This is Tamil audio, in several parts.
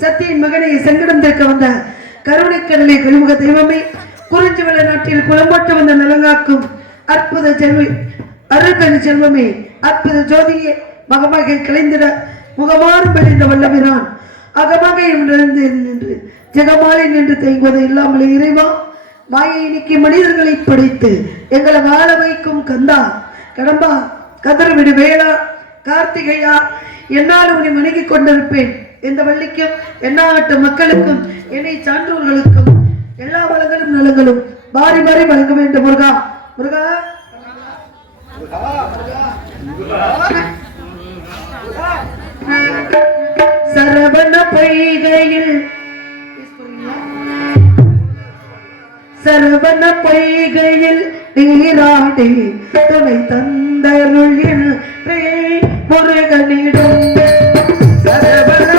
சத்தியின் மகனை சங்கடம் தீர்க்க வந்த கருணைக்கடலை கழிமுக தெய்வமே, குறிஞ்சி வள நாட்டில் குளம்போட்டு வந்த நலங்காக்கும் அற்புத செல்வி அருள்பெரு செல்வமே, அற்புத ஜோதியே, மகமாக கலைந்திட முகமாறும் பெறிந்த வல்லபிரான் அகமாக நின்று ஜெகமாலை நின்று தேங்குவதை இல்லாமலே இறைவா, மாயை நீக்கி மனிதர்களை படைத்து எங்களை வாழ வைக்கும் கந்தா, கடம்பா, கதிர்விடு வேளா, கார்த்திகையா, என்னால் உன்னை வணங்கிக் கொண்டிருப்பேன். இந்த வள்ளிக்கும் எந்நாட்டு மக்களுக்கும் என்னை சான்றோர்களுக்கும் எல்லா வளங்களும் நலங்களும் மாறி மாறி வழங்க வேண்டும். முருகா முருகா சரவண பொய்கையில் சரவண பொய்கையில் நீராடி துணை தந்தருளில் முருகனிடம் சரவண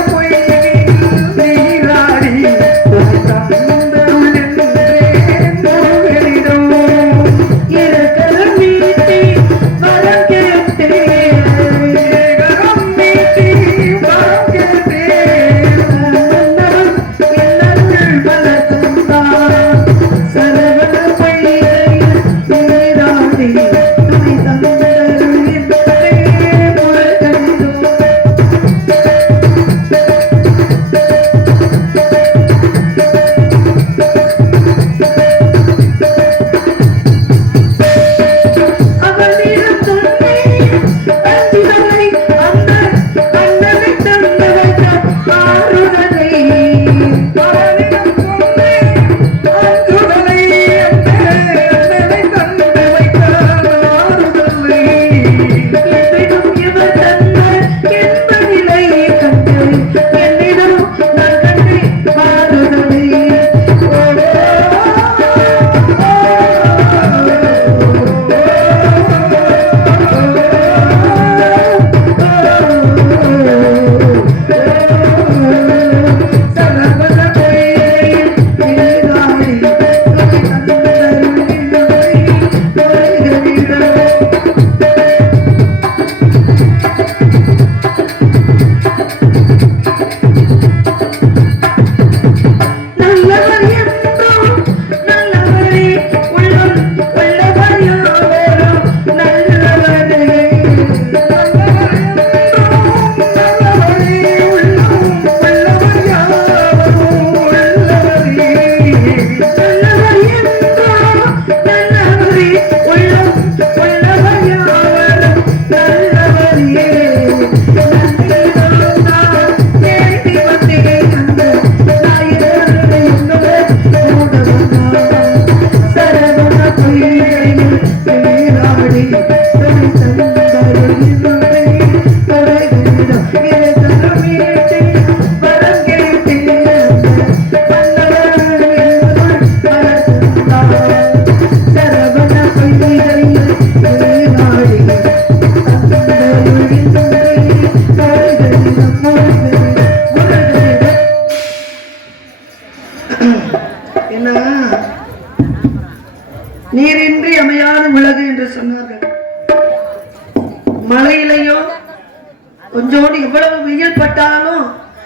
கொஞ்சோண்டு எவ்வளவு வெயில் பட்டாலும்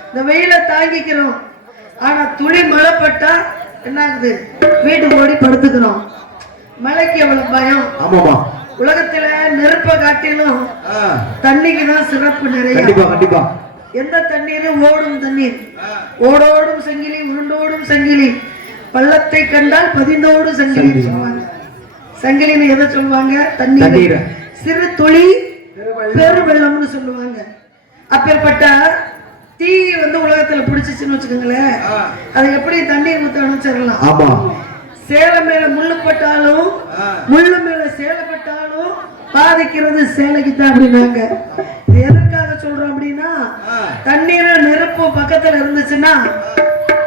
இந்த வெயில தாங்கிக்கிறோம். ஆனா துளி மழை பட்டா என்ன ஆகுது? வீட்டுக்கு ஓடி படுத்துக்கிறோம். மழைக்கு எவ்வளவு பயம். ஆமாமா. உலகத்துல நெருப்ப காட்டிலும் தண்ணிக்கு தான் சிறப்பு நிறைய. கண்டிப்பா கண்டிப்பா. எந்த தண்ணீர்? ஓடும் தண்ணீர். ஓடோடும் சங்கிலி உருண்டோடும் சங்கிலி, பள்ளத்தை கண்டால் பதிந்தோடு சங்கிலி சொல்லுவாங்க. சங்கிலின்னு எதை சொல்லுவாங்க? தண்ணீர். சிறு துளி பெரு வெள்ளம்னு சொல்லுவாங்க. அப்பேற்பட்ட தீ உலகத்துல பிடிச்சிச்சுன்னு வச்சுக்கோங்களேன், அதை எப்படி தண்ணீர் ஊத்த அனுப்பிச்சிடலாம். சேலை மேல முள்ளு பட்டாலும் முள்ளு மேல சேலை பட்டாலும் பாதிக்கிறது சேலைக்கு தான் அப்படின்னாங்க. இது எதற்காக சொல்றோம் அப்படின்னா, தண்ணீர் நெருப்பு பக்கத்துல இருந்துச்சுன்னா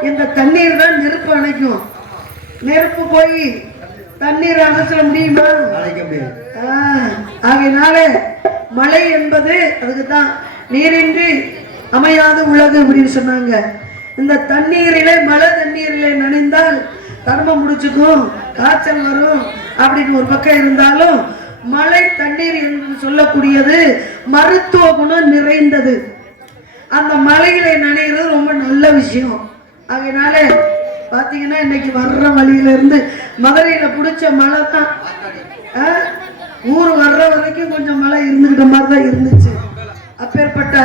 இந்த தண்ணீர் தான் நெருப்பு அணைக்கும். நெருப்பு போய் தண்ணீர் அணைச்சிட முடியுமா? ஆகையினால மழை என்பது அதுக்கு தான். நீரின்றி அமையாது உலகு அப்படின்னு சொன்னாங்க. இந்த தண்ணீரிலே, மழை தண்ணீரிலே நனைந்தால் தர்மம் முடிச்சுக்கும், காய்ச்சல் வரும் அப்படின்னு ஒரு பக்கம் இருந்தாலும், மழை தண்ணீர் என்று சொல்லக்கூடியது மருத்துவ குணம் நிறைந்தது. அந்த மழையிலே நனைகிறது ரொம்ப நல்ல விஷயம். அதனால பாத்தீங்கன்னா இன்னைக்கு வர்ற வழியில இருந்து மதுரையில பிடிச்ச மழை தான். ஊர் வர்ற வரைக்கும் கொஞ்சம் மழை இருந்துகிட்ட மாதிரிதான் இருந்துச்சு. அப்பேற்பட்ட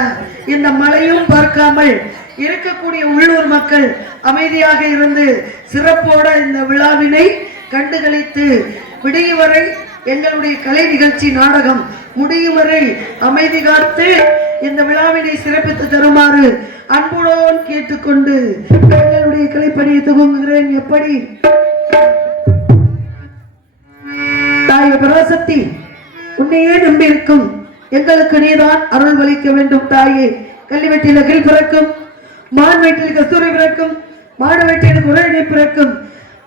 இந்த மழையும் பார்க்காமல் இருக்கக்கூடிய உள்ளூர் மக்கள் அமைதியாக இருந்து சிறப்போட இந்த விழாவினை கண்டுகளித்து விடியும் வரை எங்களுடைய கலை நிகழ்ச்சி நாடகம் முடியும் வரை அமைதி காத்து இந்த விழாவினை சிறப்பித்து தருமாறு அன்புடன் கேட்டுக்கொண்டு எங்களுடைய கலைப்பணியை துவங்குகிறேன். எப்படி? தாய பராசக்தி, உன்னையே நம்பியிருக்கும் எங்களுக்கு நீதான் அருள் வலிக்க வேண்டும். தாயே, கல்வி வெட்டியில் அகில் பிறக்கும், மான் வயிற்றில் கஸ்தூரி பிறக்கும், மாடு வயிற்றில் குரலினை பிறக்கும்,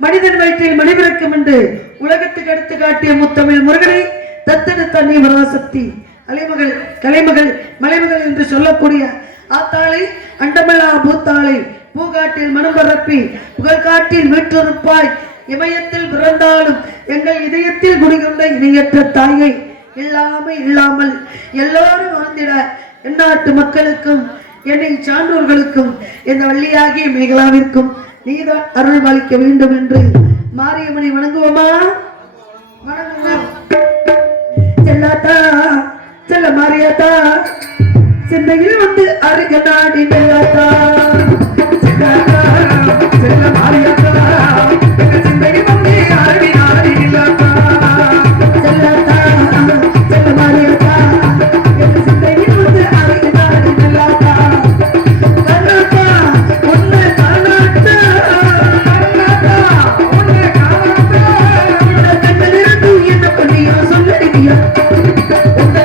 மனிதன் வயிற்றில் மணி பிறக்கும் என்று உலகத்துக்கு எடுத்து காட்டிய முத்தமிழ் முருகனை தத்தெடுத்த நீ பராசக்தி. அலைமகள், கலைமகள், மலைமகள் என்று சொல்லக்கூடிய ஆத்தாளை, அண்டமல்லா பூத்தாளை, பூகாட்டில் மனம் பரப்பி புகழ்காட்டில் வீற்றிருப்பாய். இமயத்தில் பிறந்தாலும் எங்கள் இதயத்தில் குடிகொண்ட இணையற்ற தாயை, இல்லாமல் எல்லோரும் வாழ்ந்திட எந்நாட்டு மக்களுக்கும் என்னை சான்றோர்களுக்கும் இந்த வள்ளியாகிய மேகலாவிற்கும் நீதான் அருள் பாலிக்க வேண்டும் என்று மாரியம்மனை வணங்குவோமா? வணங்குவோம். செல்லாத்தா, செல்ல மாரியாத்தா, சிந்தையில் அருக நாடி நல்லாத்தா, செல்ல மாரியாத்தா, சிந்தையில் அருவி நாடி நல்லாத்தா, செல்லாத்தா, செல்ல மாரியாத்தா, சிந்தையில் அருக நாடி நல்லாத்தா, கண்ணாத்தா, உன்னை காணாத்தா, உன்னை காணாத்தா, உன்னை கண்ணிலிருந்து என்ன பண்ணியா சொல்லடியா, உன்னை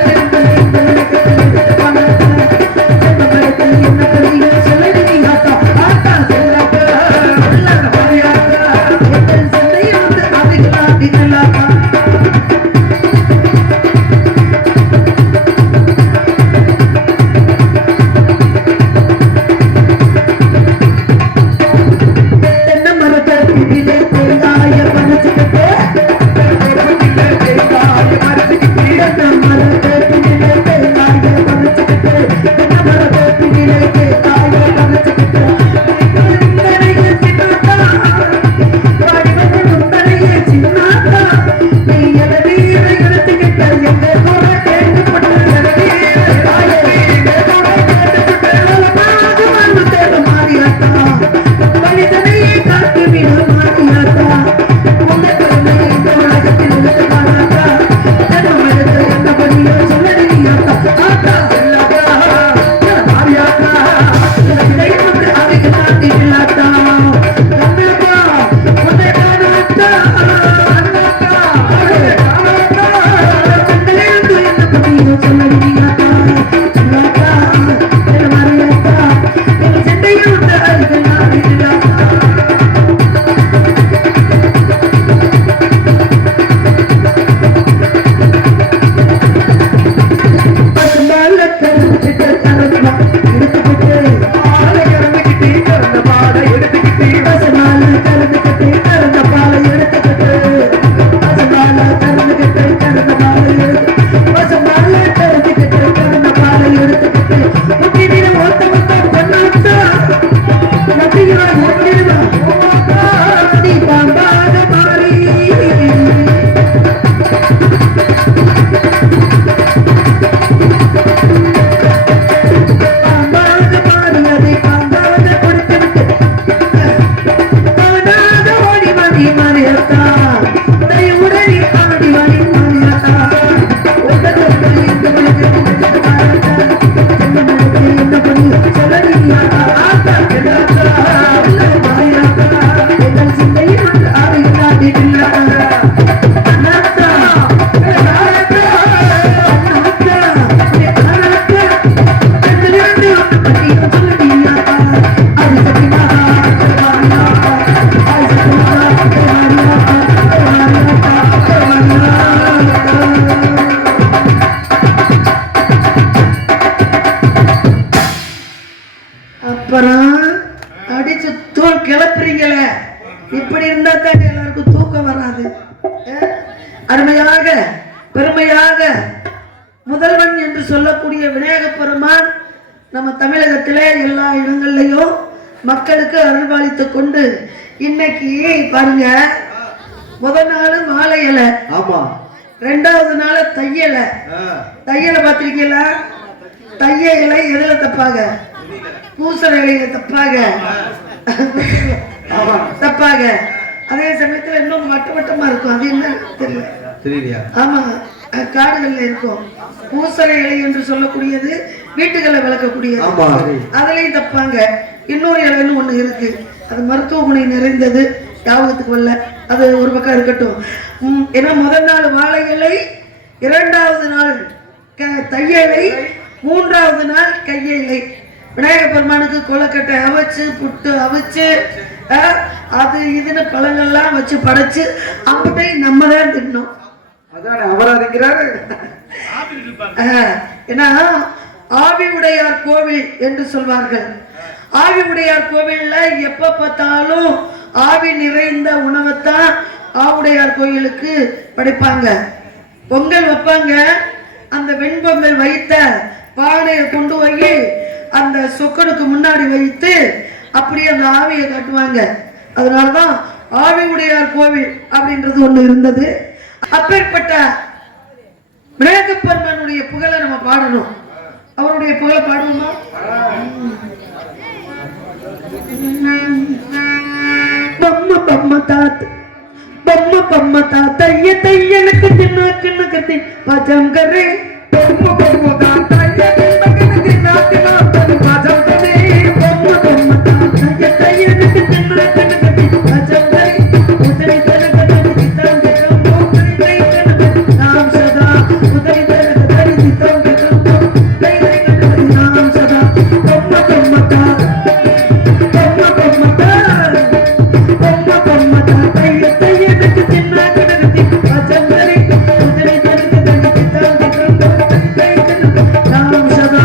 இன்னும் கிளப்புறீங்களே, இப்படி இருந்தா தான் எல்லாருக்கும் தூக்கம் வராது. அருமையாக பெருமையாக முதல்வன் என்று சொல்லக்கூடிய விநாயக பெருமான் நம்ம தமிழகத்திலே எல்லா இடங்கள்லையும் மக்களுக்கு அருள்பாலித்துக் கொண்டு இன்னைக்கு பாருங்க, முதல் நாள் மாலை இலை, ஆமா, ரெண்டாவது நாள் தையலை. தையலை பார்த்திருக்கீங்களா? தைய இலை எதுல தப்பாக? பூசற இலையில தப்பாக தப்பாக. அதே சமயத்துல இன்னும் வட்ட வட்டமா இருக்கும், அது என்ன தெரியல. ஆமா, காடுகள்ல இருக்கும். பூசற இலை என்று சொல்லக்கூடியது வீட்டுகளை விளக்கக்கூடியது, அதுலயும் தப்பாங்க. இன்னொரு இலைன்னு ஒண்ணு இருக்கு, அது மருத்துவ குணம் நிறைந்தது, ஞாபகத்துக்கு வரல, அது ஒரு பக்கம் இருக்கட்டும். ஏன்னா முதல் நாள் வாழை இலை, இரண்டாவது நாள் தையலை, மூன்றாவது நாள் கையிலை. விநாயக பெருமானுக்கு கொலக்கட்டை அவிச்சு, புட்டு அவிச்சு, அது இதுன்னு பழங்கள்லாம் வச்சு படைச்சு அப்படி நம்ம தான் தின்னோம். ஏன்னா ஆவி உடையார் கோவில் என்று சொல்வார்கள். ஆவி உடையார் கோவில்ல எப்ப பார்த்தாலும் ஆவி நிறைந்த உணவைத்தான் ஆவுடையார் கோயிலுக்கு படைப்பாங்க. பொங்கல் வைப்பாங்க, அந்த வெண்பொங்கல் வைத்த பானையை கொண்டு போய் அந்த சொக்கனுக்கு முன்னாடி வைத்து அப்படியே அந்த ஆவியை காட்டுவாங்க. அதனாலதான் ஆவி உடையார் கோவில் அப்படின்றது ஒண்ணு இருந்தது. அப்பேற்பட்ட விநாயக பெருமானுடைய புகழை நம்ம பாடணும். அவருடைய புகழை பாடுவோமா? பொம்மை பொம்மை தாத்து, பொம்மை பொம்மை தாத்தைய தையனுக்கு தின்னாக்குன்னு கத்தி பஜம் கரே. பொம்மை பொம்மை தாத்தைய தின்னாக்குன்னு பஜம் கரே. பொம்மை பொம்மை தாத்தைய தையனுக்கு தின்னாக்குன்னு கத்தி பஜம் கரே. உதவி தனக்கு சித்தம் கேட்கும் போக்கடி தைக்கணும் நாம் சதா. உதவி தனக்கு தரி சித்தம் கேட்கும் போக்கடி தைக்கணும் நாம் சதா. பொம்மை பொம்மை தா, பொம்மை பொம்மை தா, பொம்மை பொம்மை தாத்தைய தையனுக்கு தின்னாக்குன்னு கத்தி பஜம் கரே. உதவி தனக்கு தரி சித்தம் கேட்கும் போக்கடி தைக்கணும் நாம் சதா.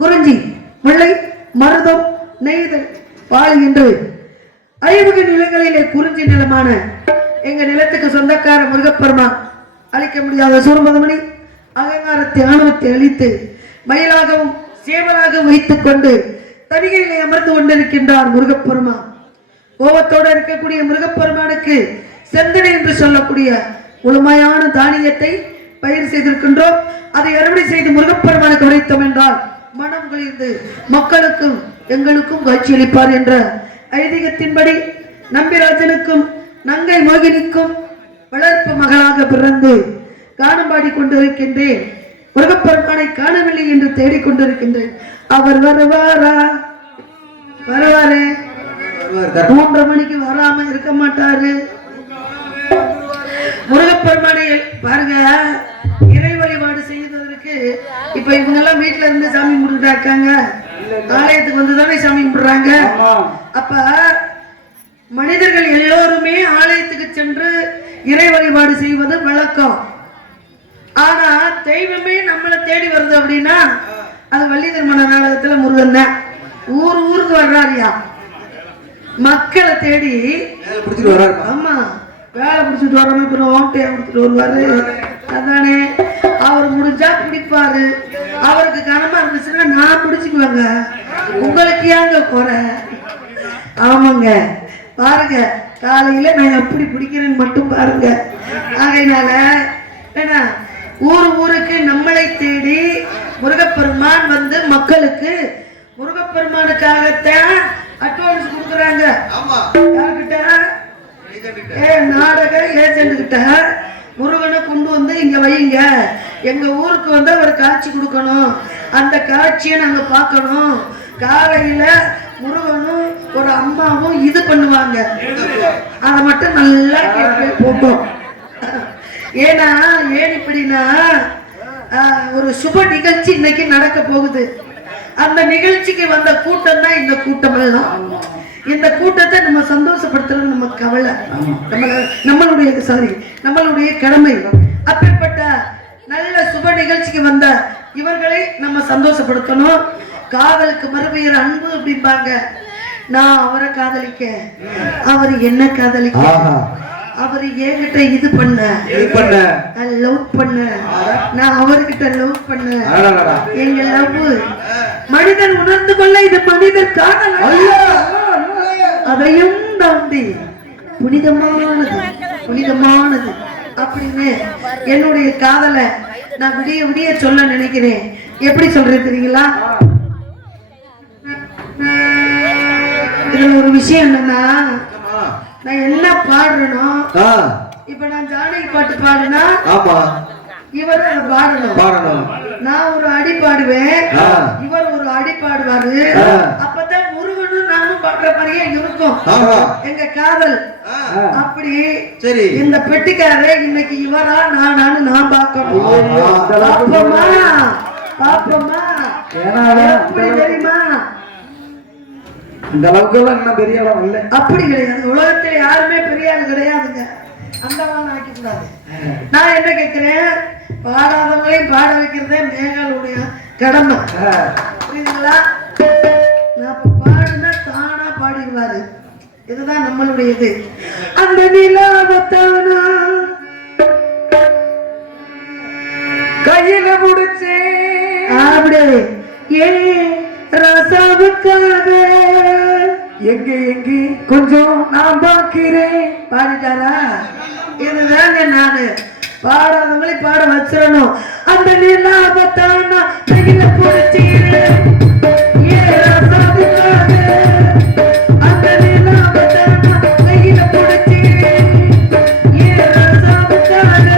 குறிஞ்சி, முல்லை, மருதம், நெய்தல், பால் என்று ஐவகை நிலங்களிலே குறிஞ்சி நிலமான எங்க நிலத்துக்கு சொந்தக்கார முருகப்பெருமான் அழிக்க முடியாத சூர்மதமணி அகங்காரத்தை ஆணவத்தை அழித்து மயிலாகவும் சேவலாகவும் வைத்துக் கொண்டு தனிகையிலே அமர்ந்து கொண்டிருக்கின்றார் முருகப்பெருமான். கோபத்தோடு இருக்கக்கூடிய முருகப்பெருமானுக்கு செந்தனை என்று சொல்லக்கூடிய முழுமையான தானியத்தை பயிர் செய்திருக்கின்றோம். அதை அறுவடை செய்து முருகப்பெருமானுக்கு உரைத்தோம் என்றால் மனம் குளிர்ந்து மக்களுக்கும் எங்களுக்கும் காட்சியளிப்பார் என்ற ஐதீகத்தின்படி நம்பிராஜனுக்கும் நங்கை மோகினிக்கும் வளர்ப்பு மகளாக பிறந்து கானம் பாடிக்கொண்டிருக்கின்றேன். முருகப்பெருமானை காணவில்லை என்று தேடிக்கொண்டிருக்கின்றேன். அவர் வருவாரா? வருவாரே. 3:30 மணிக்கு வராம இருக்க மாட்டாரு. முருகப்பெருமானை பாருங்க, இறை வழிபாடு செய்வதற்கு இப்ப இவங்க எல்லாம் வீட்டுல இருந்து சாமி கும்பிட்டு இருக்காங்க, ஆலயத்துக்கு வந்துதானே சாமி கும்பிடுறாங்க. அப்ப மனிதர்கள் எல்லோருமே ஆலயத்துக்கு சென்று இறை வழிபாடு செய்வது வழக்கம். ஆனா தெய்வமே நம்மளை தேடி வருது அப்படின்னா அது வள்ளி திருமண நாடகத்துல முருகன் தான். ஊருக்கு வர்றாரியா, மக்களை தேடி வர்றாரு. ஆமா, வேலை பிடிச்சிட்டு வராம ஓட்டையா கொடுத்துட்டு வருவாரு. அதானே, அவர் முடிஞ்சா பிடிப்பாரு. அவருக்கு கனமா இருந்துச்சுன்னா நான் பிடிச்சுக்குவேங்க, உங்களுக்கு ஏங்க குறை? ஆமாங்க, பாருங்க காலையில நான் எப்படி பிடிக்கிறேன்னு மட்டும் பாருங்க. ஆகையினால என்ன, ஊருக்கு நம்மளை தேடி முருகப்பெருமான் வந்து மக்களுக்கு முருகப்பெருமானுக்காகத்தான் அட்வான்ஸ் கொடுக்குறாங்க. யார்கிட்ட? நாடக ஏஜென்ட் கிட்ட. முருகனை கொண்டு வந்து இங்க வைங்க, எங்க ஊருக்கு வந்து அவர் காட்சி கொடுக்கணும், அந்த காட்சியை நாங்க பார்க்கணும். காலையில முருகனும் ஒரு அம்மாவும் இது பண்ணுவாங்க, அதை மட்டும் நல்லா கேட்டு போட்டோம். ஏன்னா ஏன் இப்படின்னா, ஒரு சுப நிகழ்ச்சி இன்னைக்கு நடக்க போகுது. அந்த நிகழ்ச்சிக்கு வந்த கூட்டம் தான் இந்த கூட்டம் எல்லாம். இந்த கூட்டத்தை நம்ம சந்தோஷப்படுத்துறது நம்ம கவலை, நம்மளுடைய கடமை. அப்பேற்பட்ட நல்ல சுப நிகழ்ச்சிக்கு வந்த இவர்களை நம்ம சந்தோஷப்படுத்தணும். காதலுக்கு மறுபெயர் அன்பு அப்படிம்பாங்க. நான் அவரை காதலிக்க, அவர் என்ன காதலிக்க, அவர் என்கிட்ட இது பண்ண லவ் பண்ண, நான் அவர்கிட்ட லவ் பண்ண. எங்க லவ் மனிதன் உணர்ந்து கொள்ள இது மனிதன் காதல், அதையும் தாண்டி புனிதமானது அப்படின்னு என்னுடைய காதலை நான் விடிய விடிய சொல்ல நினைக்கிறேன். எப்படி சொல்றேன் தெரியுங்களா? இதுல ஒரு விஷயம் என்னன்னா, நான் என்ன பாடுறேனோ, இப்ப நான் ஜானகி பாட்டு பாடுனா இவர் பாடணும், நான் ஒரு அடி பாடுவேன், இவர் ஒரு அடி பாடுவாரு. அப்பதான் முருகனும் நானும் பாடுற மாதிரியே இருக்கும் எங்க காதல். அப்படி இந்த பெட்டிக்காரே இன்னைக்கு இவரா நானான்னு நான் பார்க்கணும். பாப்போமா எப்படி தெரியுமா? இந்த அளவுக்கு எல்லாம் பெரிய அளவு இல்லை, அப்படி கிடையாது. உலகத்துல யாருமே பெரிய ஆள் கிடையாதுங்க, அந்த ஆக்கி கூடாது. நான் என்ன கேட்கிறேன், பாடாதவங்களையும் பாட வைக்கிறதே மேகாளுடைய கடமை, புரியுதுங்களா? நான் பாடுனா தானா பாடிடுவாரு, இதுதான் நம்மளுடைய இது. அந்த நிலாவத்தானா கையில முடிச்சு அப்படி ஏ ரசாவுக்காக எங்கே கொஞ்சம் நான் பார்க்கிறேன் பாடிட்டாரா? இதுதாங்க நானு பாடாதவங்களை பாட வச்சிடணும். அந்த நிலாபத்தானா கையில பிடிச்சிக்கிறேன், ஏ ரசாவுக்காக. அந்த நிலாபத்தானா கையில பிடிச்சிக்கிறேன், ஏ ரசாவுக்காக.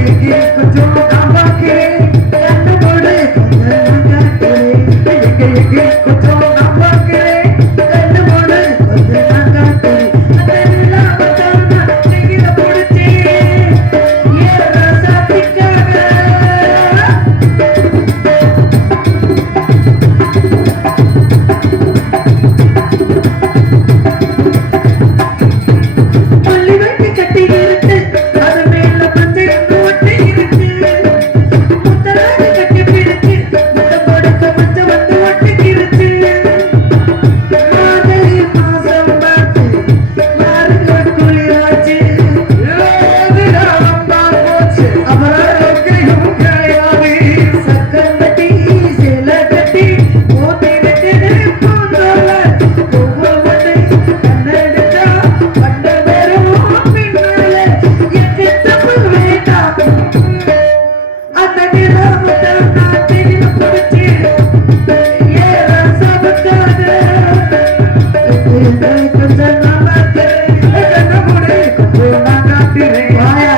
எங்கே கொஞ்சம் நான் பார்க்கிறேன், கண்ணு போடு கொஞ்சம் காட்டுறேன். எங்கே கொஞ்சம் நான் பார்க்கிறேன், கண்ணு போடு கொஞ்சம் காட்டுறேன். அந்த நிலாபத்தானா கையில பிடிச்சிக்கிறேன், ஏ ரசாவுக்காக. பள்ளி வைத்து கட்டி இருக்கு, அது மேல பச்சை ஒட்டி இருக்கு. முத்தராக கட்டி பிடிச்சு முத்தம் கொடுக்க மச்ச வந்து ஒட்டிக்கிருச்சு. மார்கழி மாசம் பார்த்து மார்கழி குளிராச்சு. போச்சு அப்புறம் கையும் கிடையாது. சக்கம் கட்டி சேலை கட்டி போத்தி வைக்கிற பூந்தோல ஒவ்வொரு ஒட்டை கண்ணெடுத்தா பண்ட வெறும் பின்னால எட்டு தப்பு வேண்டாம். அந்த நிலாவத்தை நான் தெரிய பிடிச்சி ஏ ரசபக்காக கொஞ்சம் நான் பார்க்கிறேன். கண்ண மூடி கொஞ்சம் நான் காட்டுறேன், வாயா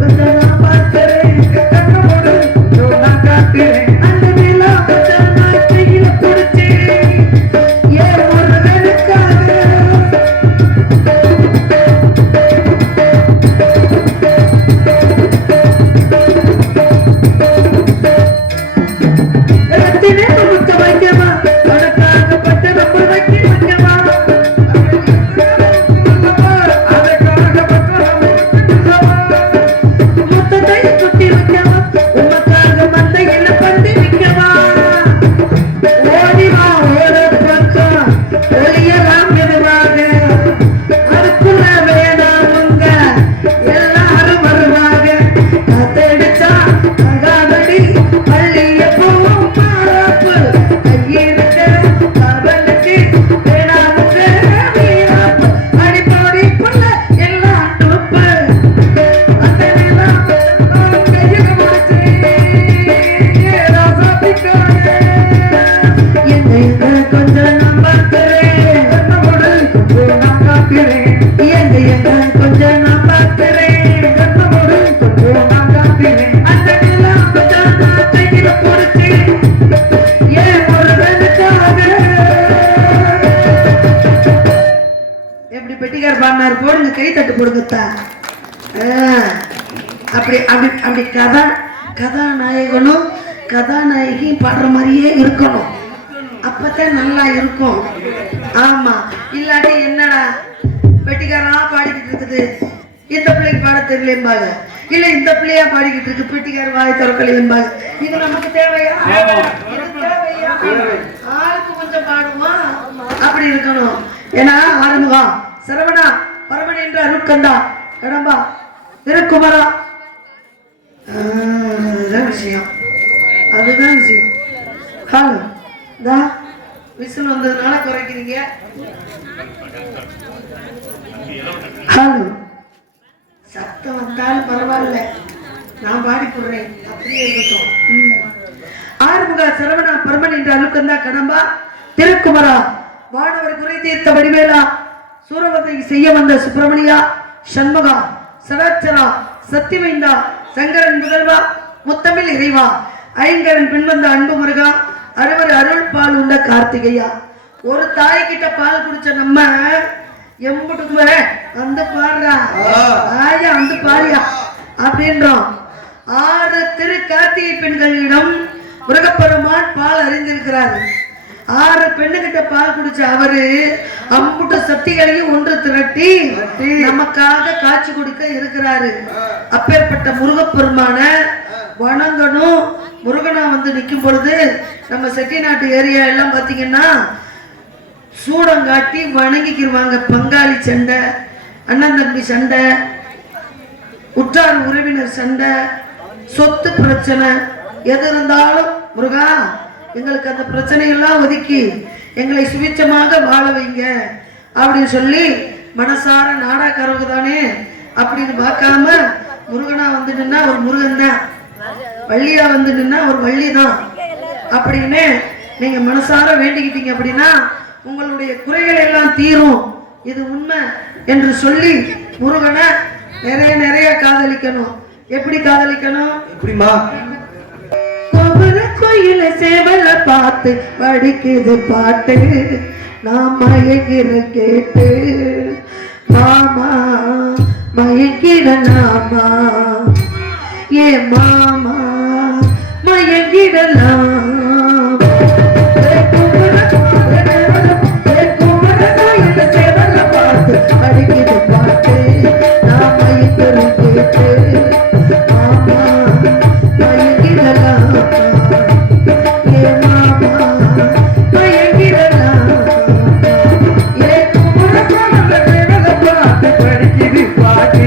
கொஞ்சம் நான் பார்க்கிறேன். கண்ண மூடி கொஞ்சம் நான் காட்டுறேன். அந்த நிலாவத்தை நான் தெரிய பிடிச்சி ஏ முருகனுக்காக. பெட்டிக்கார் பாடினார் போடுங்க, கை தட்டு போடுங்கத்தா. அப்படி அப்படி அப்படி கதாநாயகனும் கதாநாயகியும் பாடுற மாதிரியே இருக்கணும், அப்பதான் நல்லா இருக்கும். ஆமா, இல்லாட்டி என்னடா பெட்டிக்காரா பாடிக்கிட்டு இருக்குது, இந்த பிள்ளைக்கு பாட தெரியலேம்பாங்க, இல்ல இந்த பிள்ளையா பாடிக்கிட்டு இருக்கு பெட்டிக்கார வாய் திறக்கலையேம்பாங்க. இது நமக்கு தேவையா? இது தேவையா? ஆளுக்கு கொஞ்சம் பாடுவோம், அப்படி இருக்கணும். ஏன்னா ஆரம்பம் சரவணா பரமன் என்ற அருட்கந்தா கடம்பா திருக்குமரா, அதுதான் விஷயம், அதுதான் விஷயம். ஹலோ தா விசில் வந்ததுனால குறைக்கிறீங்க. ஹலோ சத்தம் வந்தாலும் பரவாயில்ல, நான் பாடி போடுறேன், அப்படியே இருக்கட்டும். ஆறுமுக சரவணா பரமன் என்ற அருட்கந்தா கடம்பா திருக்குமரா வானவர் குறை தீர்த்த வடிவேலா சூரவதை செய்ய வந்த சுப்பிரமணியா சண்முகா சடாச்சரா சத்தியமைந்தா சங்கரன் முதல்வா முத்தமிழ் இறைவா ஐங்கரன் பின்வந்த அன்பு முருகா அறுவர் அருள் பால் உண்ட கார்த்திகையா. ஒரு தாய் கிட்ட பால் குடிச்ச நம்ம எம்புட்டுக்கு வந்து பாடுறா ஆயா வந்து பாரியா அப்படின்றோம். 6 திரு கார்த்திகை பெண்களிடம் முருகப்பெருமான் பால் அறிந்திருக்கிறாரு. 6 பெண்ணுகிட்ட பால் குடிச்ச அவரு அம்புட்ட சக்திகளையும் ஒன்று திரட்டி நமக்காக காட்சி கொடுக்க இருக்கிறாரு. அப்பேற்பட்ட முருகப்பெருமான வணங்கணும். முருகனா வந்து நிற்கும் பொழுது நம்ம செட்டிநாட்டு ஏரியா எல்லாம் பாத்தீங்கன்னா சூடங்காட்டி வணங்கிக்கிருவாங்க. பங்காளி சண்டை, அண்ணன் தம்பி சண்டை, உற்றார் உறவினர் சண்டை, சொத்து பிரச்சனை எது இருந்தாலும் முருகா எங்களுக்கு அந்த பிரச்சனையெல்லாம் ஒதுக்கி எங்களை சுபிச்சமாக வாழ வைங்க அப்படின்னு சொல்லி மனசார நாடாக்காரவங்க தானே அப்படின்னு பார்க்காம முருகனா வந்து நின்னா ஒரு முருகன் தான், வள்ளியா வந்து நின்னா ஒரு வள்ளி தான் அப்படின்னு நீங்க மனசார வேண்டிக்கிட்டீங்க அப்படின்னா உங்களுடைய குறைகள் எல்லாம் தீரும், இது உண்மை என்று சொல்லி முருகனை நிறைய நிறைய காதலிக்கணும். எப்படி காதலிக்கணும்? எப்படிமா? கோயில சேவல பார்த்து படிக்குது பாட்டு, நான் மயங்கிற கேட்டு மாமா மயங்கிடலாமா, ஏ மாமா மயங்கிடலாம். படிக்குது பாட்டு, நான் மயங்கிற கேட்டு மாமா மயங்கிடலாம். படிக்குது பாட்டு,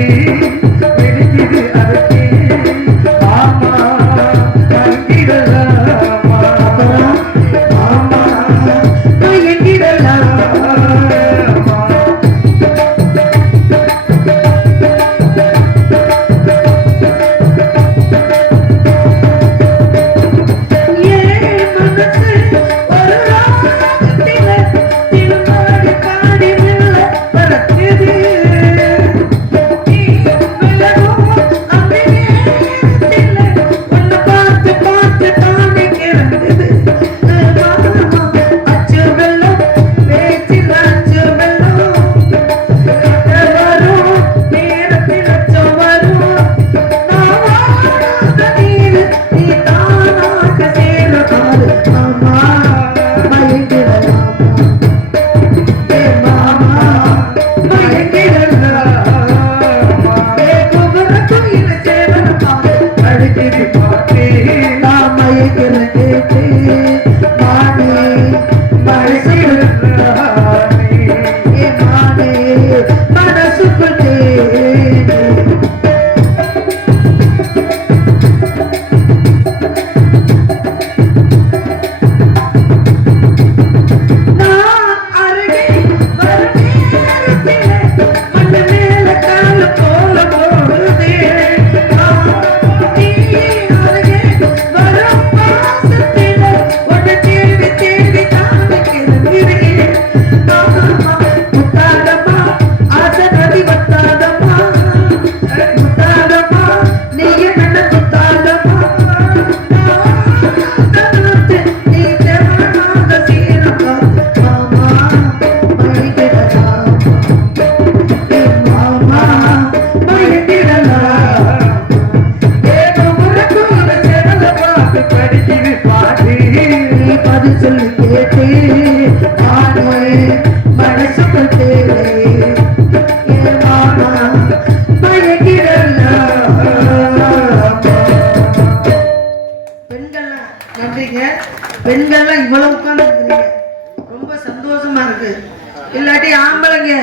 இல்லாட்டி ஆம்பளைங்க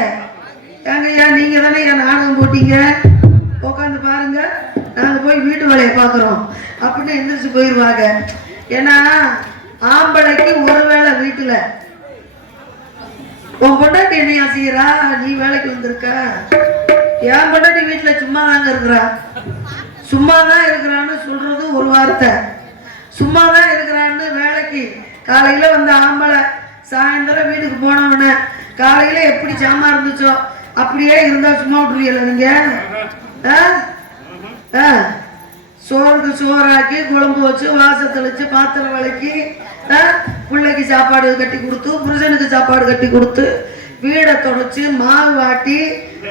ஏங்கய்யா நீங்க தானே என் நாடகம் போட்டீங்க உட்காந்து பாருங்க நாங்க போய் வீட்டு வேலையை பார்க்குறோம் அப்படின்னு எந்திரிச்சு போயிடுவாங்க. ஏன்னா ஆம்பளைக்கு ஒரு வேளை வீட்டுல உன் பொண்டாட்டி என்னையா செய்யறா, நீ வேலைக்கு வந்திருக்க, என் பொண்டாட்டி வீட்டுல சும்மா தாங்க இருக்கிறா, சும்மாதான் இருக்கிறான்னு சொல்றது ஒரு வார்த்தை, சும்மாதான் இருக்கிறான்னு வேலைக்கு காலையில வந்த ஆம்பளை சாயந்தரம் வீட்டுக்கு போனவன காலையில எப்படி சாமா இருந்துச்சோ அப்படியே இருந்தா சும்மா விட்டுருவீங்களா நீங்க? சோறுக்கு சோறாக்கி குழம்பு வச்சு வாசல் தெளிச்சு பாத்திரம் விளக்கி பிள்ளைக்கு சாப்பாடு கட்டி கொடுத்து புருஷனுக்கு சாப்பாடு கட்டி கொடுத்து வீடை தொடச்சு மாவு வாட்டி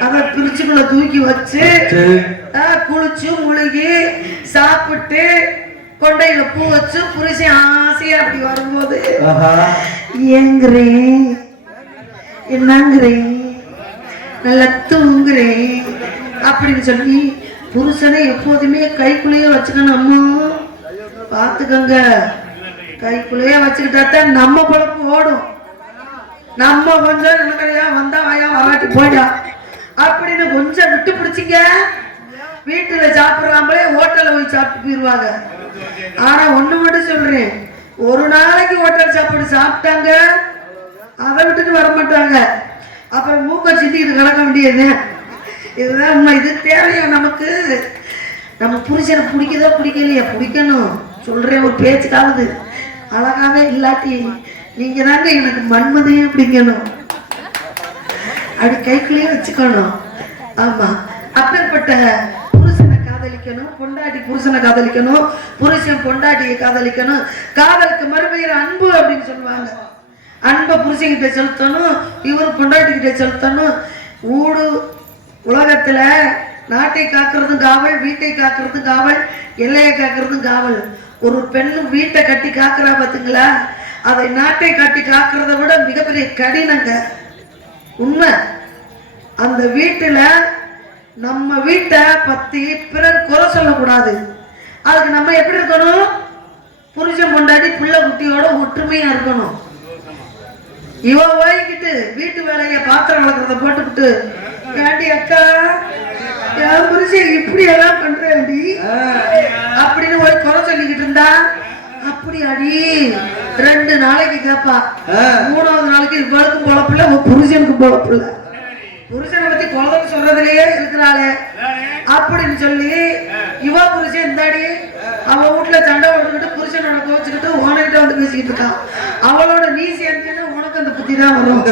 அதை பிரிச்சுக்குள்ள தூக்கி வச்சு குளிச்சு முழுகி சாப்பிட்டு கொண்டையில பூ வச்சு புருஷன் ஆசையா அப்படி வரும்போது ஏங்குறேன் என்னங்கிறேன் நல்லா தூங்குறேன் அப்படின்னு சொல்லி புருஷனை எப்போதுமே கைக்குள்ளேயே வச்சுக்கணும். அம்மா பார்த்துக்கங்க, கைக்குள்ளேயே வச்சுக்கிட்டா தான் நம்ம பொழப்பு ஓடும். நம்ம கொஞ்சம் நினைக்கிறையா வந்தா வாயா வராட்டி போயா அப்படின்னு கொஞ்சம் விட்டு பிடிச்சிங்க வீட்டுல சாப்பிடாமலே ஹோட்டல்ல போய் சாப்பிட்டு போயிருவாங்க. ஆனா ஒண்ணு மட்டும் சொல்றேன், ஒரு நாளைக்கு ஹோட்டல் சாப்பாடு சாப்பிட்டாங்க அதை விட்டுட்டு வர மாட்டாங்க. அப்புறம் மூக்க சித்திக்கிட்டு கிடக்க வேண்டியது. இதுதான் உண்மை. இது தேவையா நமக்கு? நம்ம புருஷனை பிடிக்குதோ பிடிக்கலையா? பிடிக்கணும் சொல்றேன், ஒரு பேச்சுக்காவது அழகாவே இல்லாட்டி நீங்க தாங்க எனக்கு மன்மதையும் பிடிக்கணும், அப்படி கைக்குள்ளேயே வச்சுக்கணும். ஆமா, அப்பேற்பட்ட புருஷனை காதலிக்கணும், பொண்டாட்டி புருஷனை காதலிக்கணும், புருஷன் பொண்டாட்டியை காதலிக்கணும். காதலுக்கு மறுபெயர் அன்பு அப்படின்னு சொல்லுவாங்க. அன்பை புருஷன்கிட்ட செலுத்தணும், இவர் பொண்டாட்டிக்கிட்ட செலுத்தணும். ஊடு உலகத்துல நாட்டை காக்கிறதும் காவல், வீட்டை காக்கிறதும் காவல், எல்லையை காக்கிறதும் காவல். ஒரு பெண்ணு வீட்டை கட்டி காக்கிறா பாத்தீங்களா, அதை நாட்டை கட்டி காக்கிறத விட மிகப்பெரிய கடினங்க உண்மை. அந்த வீட்டுல நம்ம வீட்டை பத்தி பிறர் குறை சொல்லக்கூடாது. அதுக்கு நம்ம எப்படி இருக்கணும்? புருஷன் பொண்டாட்டி பிள்ளை குட்டியோட ஒற்றுமையா இருக்கணும். இவ ஓய்கிட்டு வீட்டு வேலைய பாத்திரம் வளர்க்கறத போட்டுக்கிட்டு ஏண்டி அக்கா என் புருஷன் இப்படி எல்லாம் பண்றேன்டி அப்படின்னு ஒரு குறை சொல்லிக்கிட்டு இருந்தா, அப்படி அடி 2 நாளைக்கு கேப்பா, 3வது நாளைக்கு இவளுக்கு பொழப்பில்ல, புருஷனுக்கு பொழப்பில்ல, புருஷனை பத்தி குழந்தை சொல்றதுலயே இருக்கிறாளே அப்படின்னு சொல்லி இவ புருஷன் இந்தாடி அவ வீட்டுல சண்டை போட்டுக்கிட்டு புருஷனோட கோச்சுக்கிட்டு உனக்கிட்ட வந்து பேசிக்கிட்டு இருக்கான். அவளோட நீ சேர்ந்தேன்னா உனக்கு அந்த புத்தி தான் வரும்,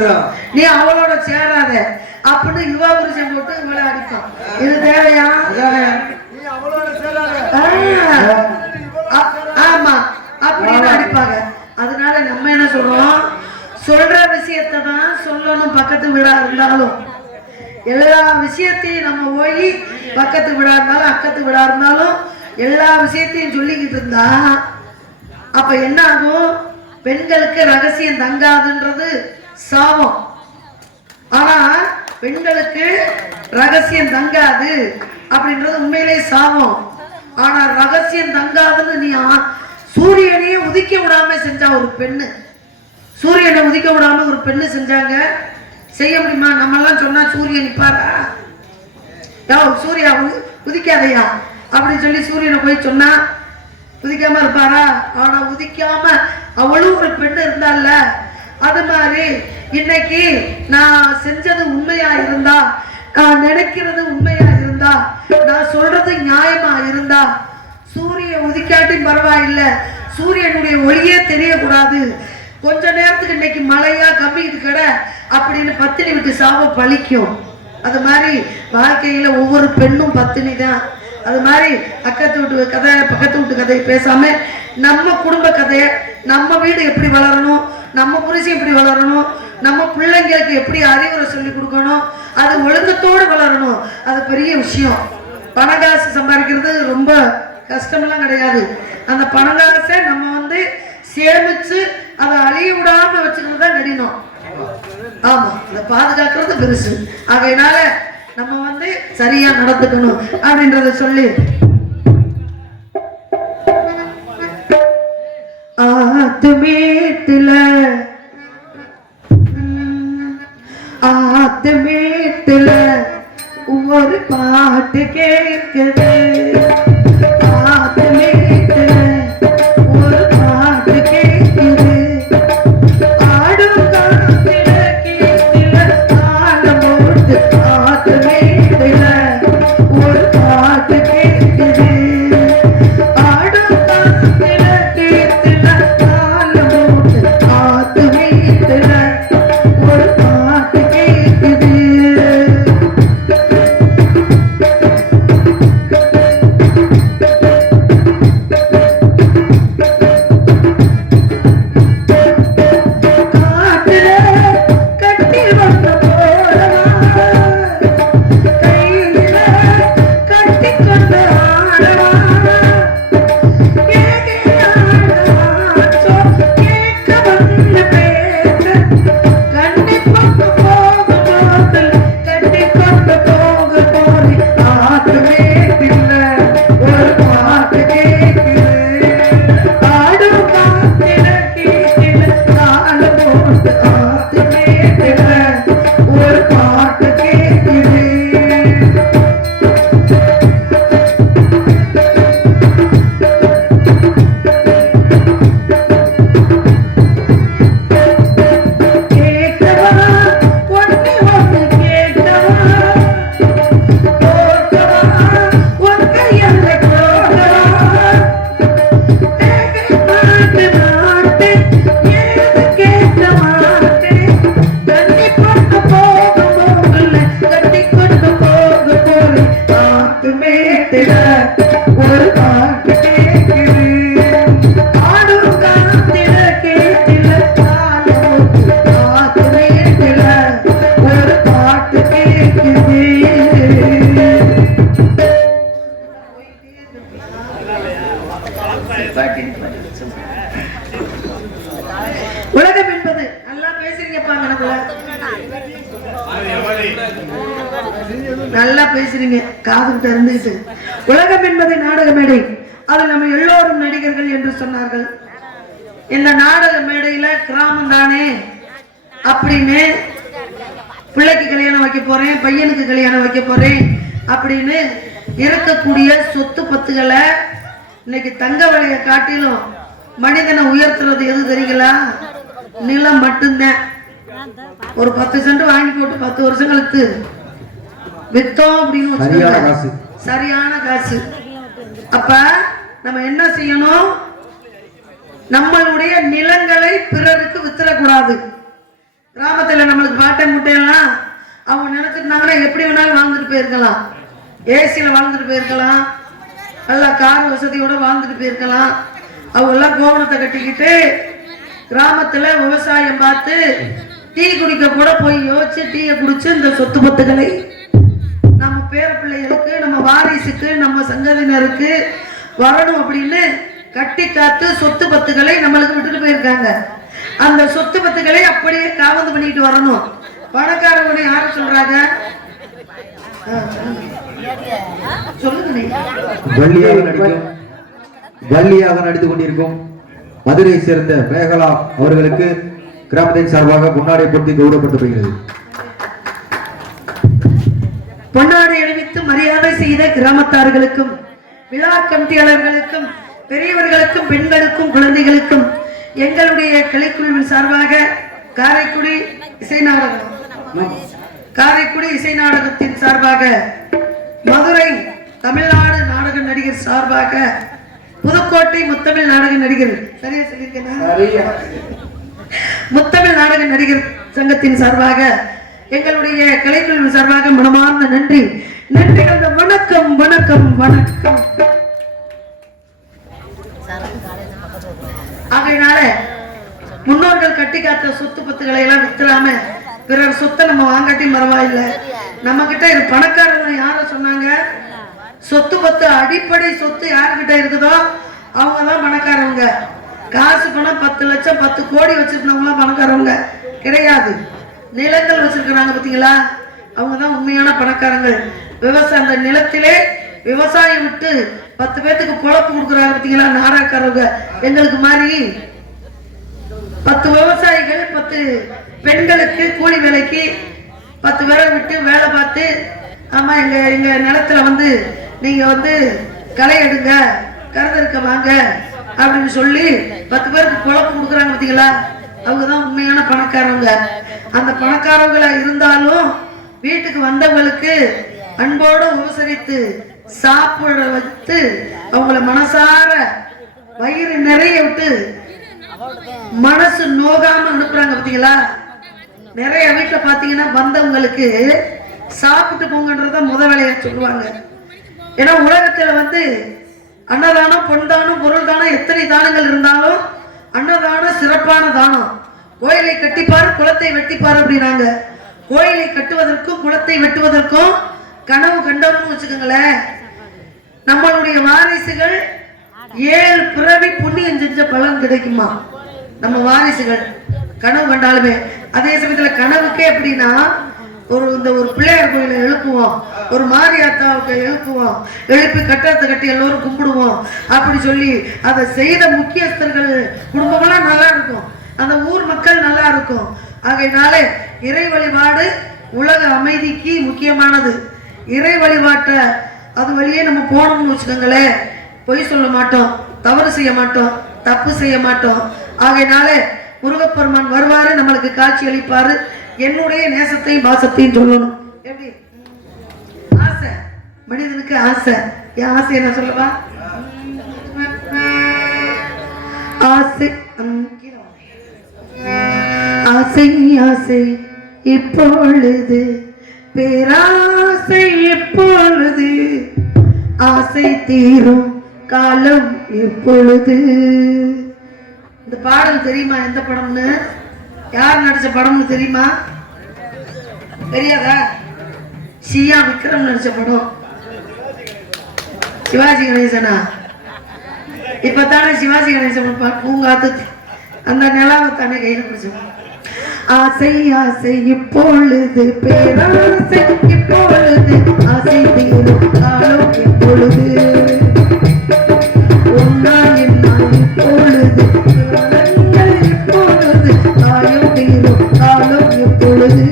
நீ அவளோட சேராத அப்படின்னு இவ புருஷன் போட்டு இவளை அடிப்பான். இது தேவையா? ஆமா, அப்படின்னு அடிப்பாங்க. அதனால நம்ம என்ன சொல்றோம், சொல்ற விஷயத்தை தான் சொல்லணும். பக்கத்து வீடா இருந்தாலும் எல்லா விஷயத்தையும் நம்ம போய் பக்கத்து வீடா இருந்தாலும் அக்கத்து வீடா இருந்தாலும் எல்லா விஷயத்தையும் சொல்லிக்கிட்டு இருந்தா அப்ப என்ன ஆகும்? பெண்களுக்கு ரகசியம் தங்காதுன்றது சாபம். ஆனா பெண்களுக்கு ரகசியம் தங்காது அப்படின்றது உண்மையிலே சாபம். ஆனா ரகசியம் தங்காதுன்னு நீ சூரியனையே உதிக்க விடாம செஞ்சா ஒரு பெண்ணு, சூரியனை உதிக்க விடாம ஒரு பெண்ணு செஞ்சாங்க. செய்ய முடியுமா? நம்ம எல்லாம் சொன்னா சூரியன் நிப்பாரா? சூர்யா உதிக்காதையா அப்படின்னு சொல்லி சூரியனை போய் சொன்னா உதிக்காம இருப்பாரா? ஆனா உதிக்காம அவளும் ஒரு பெண்ணு இருந்தால. அது மாதிரி இன்னைக்கு நான் செஞ்சது உண்மையா இருந்தா, நான் நினைக்கிறது உண்மையா இருந்தா, நான் சொல்றது நியாயமா இருந்தா, சூரிய உதிக்காட்டி பரவாயில்லை, சூரியனுடைய ஒளியே தெரியக்கூடாது, கொஞ்ச நேரத்துக்கு இன்னைக்கு மழையா கம்மிட்டு கடை அப்படின்னு பத்தினி விட்டு சாபம் பழிக்கும். அது மாதிரி வாழ்க்கையில ஒவ்வொரு பெண்ணும் பத்தினி தான். அது மாதிரி அக்கத்து வீட்டு கதை பக்கத்து வீட்டு கதையை பேசாம நம்ம குடும்ப கதையை, நம்ம வீடு எப்படி வளரணும், நம்ம புருஷன் எப்படி வளரணும், நம்ம பிள்ளைங்களுக்கு எப்படி அறிவுரை சொல்லி கொடுக்கணும், அது ஒழுக்கத்தோடு வளரணும். அது பெரிய விஷயம். பணக்காசு சம்பாதிக்கிறது ரொம்ப கஷ்டமெல்லாம் கிடையாது. அந்த பணங்காசை நம்ம சேமிச்சு அதை அழிய விடாம வச்சுக்கிறது தான் கடினம். ஆமா, அதை பாதுகாக்கிறது பெருசு. ஆகையினால நம்ம சரியா நடந்துக்கணும் அப்படின்றத சொல்லி ஆத்துமேட்டுல ஆத்து மேட்டுல ஒரு பாட்டு கேட்குது ஆத்து மேட்டுல ஒரு பாட்டு கேட்குது ஆடும் காத்தில கேட்டில ஆலம் போட்டு ஆத்து மேட்டுல ஒரு பாட்டு கேட்குது ஆடும் காத்தில கேட்டில ஆலம் போட்டு ஆத்து மேட்டுல ஒரு பாட்டு கேட்குது ஒரு பாட்டு கேட்குது ஆடும் காத்தில கேட்டில ஆத்து மேட்டில ஒரு பாட்டு கேட்குது உலகம் என்பது நல்லா பேசுறீங்கப்பா நல்லா பேசுறீங்க காதுகிட்ட இருந்துட்டு உலகம் என்பது நாடக மேடை அதில் நம்ம எல்லோரும் நடிகர்கள் என்று சொன்னார்கள் இந்த நாடக மேடையில கிராமம் தானே அப்படின்னு பிள்ளைக்கு கல்யாணம் வைக்க போறேன் பையனுக்கு கல்யாணம் வைக்க போறேன் அப்படின்னு இருக்கக்கூடிய சொத்து பத்துகளை இன்னைக்கு தங்க விலையை காட்டிலும் மனிதனை உயர்த்துறது எது தெரியுங்களா நிலம் மட்டும்தான் ஒரு 10 சென்ட் வாங்கி போட்டு 10 வருஷங்களுக்கு வித்தோம் அப்படின்னு சரியான காசு அப்ப நம்ம என்ன செய்யணும் நம்மளுடைய நிலங்களை பிறருக்கு வித்துறக்கூடாது கிராமத்துல நம்மளுக்கு பாட்டை முட்டையெல்லாம் அவங்க நினைச்சிருந்தாங்கன்னா எப்படி வேணாலும் வாழ்ந்துட்டு போயிருக்கலாம் ஏசியில வாழ்ந்துட்டு போயிருக்கலாம் நல்லா கார் வசதியோட வாழ்ந்துட்டு போயிருக்கலாம் அவங்க எல்லாம் கோவணத்தை கட்டிக்கிட்டு கிராமத்துல விவசாயம் பார்த்து டீ குடிக்க கூட போய் யோசிச்சு டீயை குடிச்சு இந்த சொத்து பத்துகளை நம்ம பேர பிள்ளைகளுக்கு நம்ம வாரிசுக்கு நம்ம சங்கதியினருக்கு வரணும் அப்படின்னு கட்டி காத்து சொத்து பத்துகளை நம்மளுக்கு விட்டுட்டு போயிருக்காங்க அந்த சொத்து பத்துகளை அப்படியே காவந்து பண்ணிட்டு வரணும் பணக்காரவனை யாரு சொல்றாங்க வள்ளியாக நடித்துக் கொண்டிருக்கும் மதுரை சேர்ந்த மேகலா அவர்களுக்கு கிராமத்தின் சார்பாக பொன்னாடை பொருத்தி கௌரவப்படுத்தப்படுகிறது. பொன்னாடை அணிவித்து மரியாதை செய்த கிராமத்தார்களுக்கும் விழா கமிட்டியாளர்களுக்கும் பெரியவர்களுக்கும் பெண்களுக்கும் குழந்தைகளுக்கும் எங்களுடைய கலைக்குழுவின் சார்பாக காரைக்குடி இசை நாடகத்தின் சார்பாக மதுரை தமிழ்நாடு நாடக நடிகர் சார்பாக புதுக்கோட்டை முத்தமிழ் நாடக நடிகர் சரியா சொல்லியிருக்கேன் முத்தமிழ் நாடக நடிகர் சங்கத்தின் சார்பாக எங்களுடைய கலைக்குழுவின் சார்பாக மனமார்ந்த நன்றி கலந்த வணக்கம் வணக்கம் வணக்கம். ஆகையினால முன்னோர்கள் கட்டி காத்த சொத்து பத்துகளை எல்லாம் வித்துறாம பிறர் சொத்தை நம்ம வாங்காட்டி பரவாயில்லை. நம்ம கிட்ட பணக்காரங்க யார சொன்னாங்க சொத்து பத்து அடிப்படை சொத்து யாருக்கிட்ட இருக்குதோ அவங்கதான் பணக்காரவங்க. காசு பணம் 10 லட்சம் 10 கோடி வச்சிருந்தவங்களாம் பணக்காரவங்க கிடையாது. நிலங்கள் வச்சிருக்கிறாங்க பாத்தீங்களா அவங்கதான் உண்மையான பணக்காரங்கள். விவசாய அந்த நிலத்திலே விவசாயம் விட்டு 10 பேத்துக்கு பொழப்பு கொடுக்குறாங்க பாத்தீங்களா நாடகக்காரவங்க. எங்களுக்கு மாதிரி 10 விவசாயிகள் 10 பெண்களுக்கு கூலி வேலைக்கு 10 பேரை விட்டு வேலை பார்த்து, ஆமா எங்க நிலத்துல வந்து நீங்க வந்து களை எடுங்க, கருதறுக்க வாங்க அப்படின்னு சொல்லி 10 பேருக்கு குழப்பம் கொடுக்குறாங்க பார்த்தீங்களா? அவங்கதான் உண்மையான பணக்காரவங்க. அந்த பணக்காரவங்களா இருந்தாலும் வீட்டுக்கு வந்தவங்களுக்கு அன்போடு உபசரித்து சாப்பிட வைத்து அவங்கள மனசார வயிறு நிறைய விட்டு மனசு நோகாம அனுப்புறாங்க பார்த்தீங்களா? நிறைய வீட்டுல பாத்தீங்கன்னா வந்தவங்களுக்கு சாப்பிட்டு போங்கன்றத முத வேலையா சொல்லுவாங்க. ஏன்னா உலகத்துல வந்து அன்னதானம், பொன்தானம், பொருள் தானம், எத்தனை தானங்கள் இருந்தாலும் அன்னதானம் சிறப்பான தானம். கோயிலை கட்டிப்பாரு, குளத்தை வெட்டிப்பாரு அப்படின்னாங்க. கோயிலை கட்டுவதற்கும் குளத்தை வெட்டுவதற்கும் கனவு கண்டோம்னு வச்சுக்கோங்களேன், நம்மளுடைய வாரிசுகள் 7 பிறவி புண்ணியம் செஞ்ச பலன் கிடைக்குமா? நம்ம வாரிசுகள் கனவு கண்டாலுமே. அதே சமயத்துல கனவுக்கே எப்படின்னா, ஒரு பிள்ளையார் கோயிலை எழுப்புவோம், ஒரு மாரியாத்தாவுக்கு எழுப்புவோம், எழுப்பி கட்டத்தை கட்டி எல்லோரும் கும்பிடுவோம் அப்படி சொல்லி அதை செய்த முக்கியஸ்தர்கள் குடும்பமெல்லாம் நல்லா இருக்கும், அந்த ஊர் மக்கள் நல்லா இருக்கும். ஆகையினால இறை வழிபாடு உலக அமைதிக்கு முக்கியமானது. இறை வழிபாட்டை அது வழியே நம்ம போனோம்னு வச்சுக்கோங்களேன், பொய் சொல்ல மாட்டோம், தவறு செய்ய மாட்டோம், தப்பு செய்ய மாட்டோம். ஆகையினால முருகப்பெருமான் வருவாரு, நம்மளுக்கு காட்சி அளிப்பாரு. என்னுடைய நேசத்தையும் பாசத்தையும் சொல்லணும். எப்படி ஆசை மனிதனுக்கு ஆசை. என் ஆசை என்ன சொல்லவா? ஆசை ஆசை ஆசை இப்பொழுது, பேராசை எப்பொழுது, ஆசை தீரும் காலம் எப்பொழுது. இந்த பாடல் தெரியுமா? எந்த படம்னு, யார் நடிச்ச படம்னு தெரியுமா? தெரியாதா? சியா விக்ரம் நடிச்ச படம். சிவாஜி கணேசனா? இப்பதானே சிவாஜி கணேசன் பூங்காத்து அந்த நிலாவை தானே கையில பிடிச்சோம். ஆசை ஆசை இப்பொழுது, பேராசை இப்பொழுது, ஆசை தீரும் காலம் எப்பொழுது, ஒன்னா என்ன இப்பொழுது, இப்பொழுது காயம் தீரும் காலம் எப்பொழுது.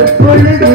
எப்பொழுது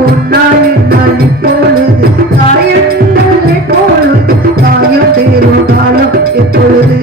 உன்னால் என்னால் இப்பொழுது காயங்கள் எப்பொழுது காயம் தேரும் காலம் எப்பொழுது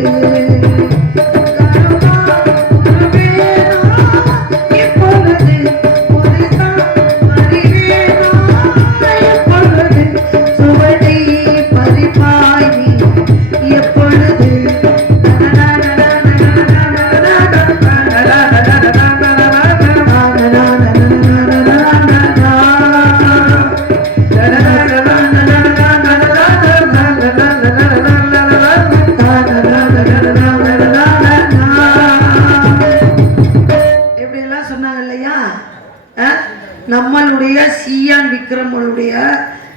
நம்மளுடைய சியான் விக்ரமனுடைய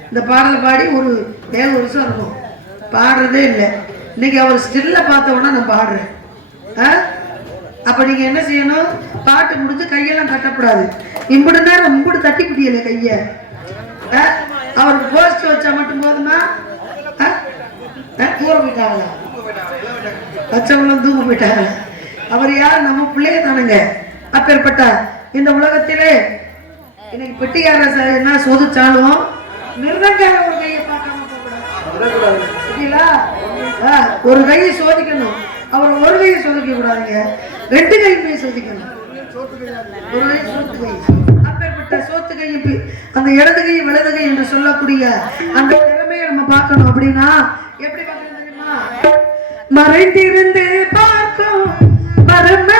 இந்த பாடல் பாடி ஒரு 7 வருஷம் இருக்கும், பாடுறதே இல்லை. இன்னைக்கு அவர் ஸ்டில்ல பார்த்தோன்னா நான் பாடுறேன். அப்ப நீங்க என்ன செய்யணும், பாட்டு முடிஞ்சு கையெல்லாம் தட்டக்கூடாது. இம்புடு நேரம் இம்புடு தட்டி பிடிக்கல கைய. அவருக்கு போஸ்ட் வச்சா மட்டும் போதுமா? தூர போயிட்டாங்களா? பச்சவங்களும் தூங்க போயிட்டாங்க. அவர் யார்? நம்ம பிள்ளைய தானுங்க. அப்பேற்பட்ட இந்த உலகத்திலே இன்னைக்கு பெட்டியார என்ன சோதிச்சாலும் மிருதங்கார ஒரு கையை பார்க்காம போகக்கூடாது. ஒரு கையை சோதிக்கணும். அவர் ஒரு கையை சோதிக்க கூடாதுங்க, 2 கையுமே சோதிக்கணும். ஒரு கை சோத்து கை. அப்பேற்பட்ட சோத்து கையும் அந்த இடது கை வலது கை என்று சொல்லக்கூடிய அந்த திறமையை நம்ம பார்க்கணும். அப்படின்னா எப்படி பார்க்கணும் தெரியுமா? மறைந்திருந்து பார்க்கும் மரமென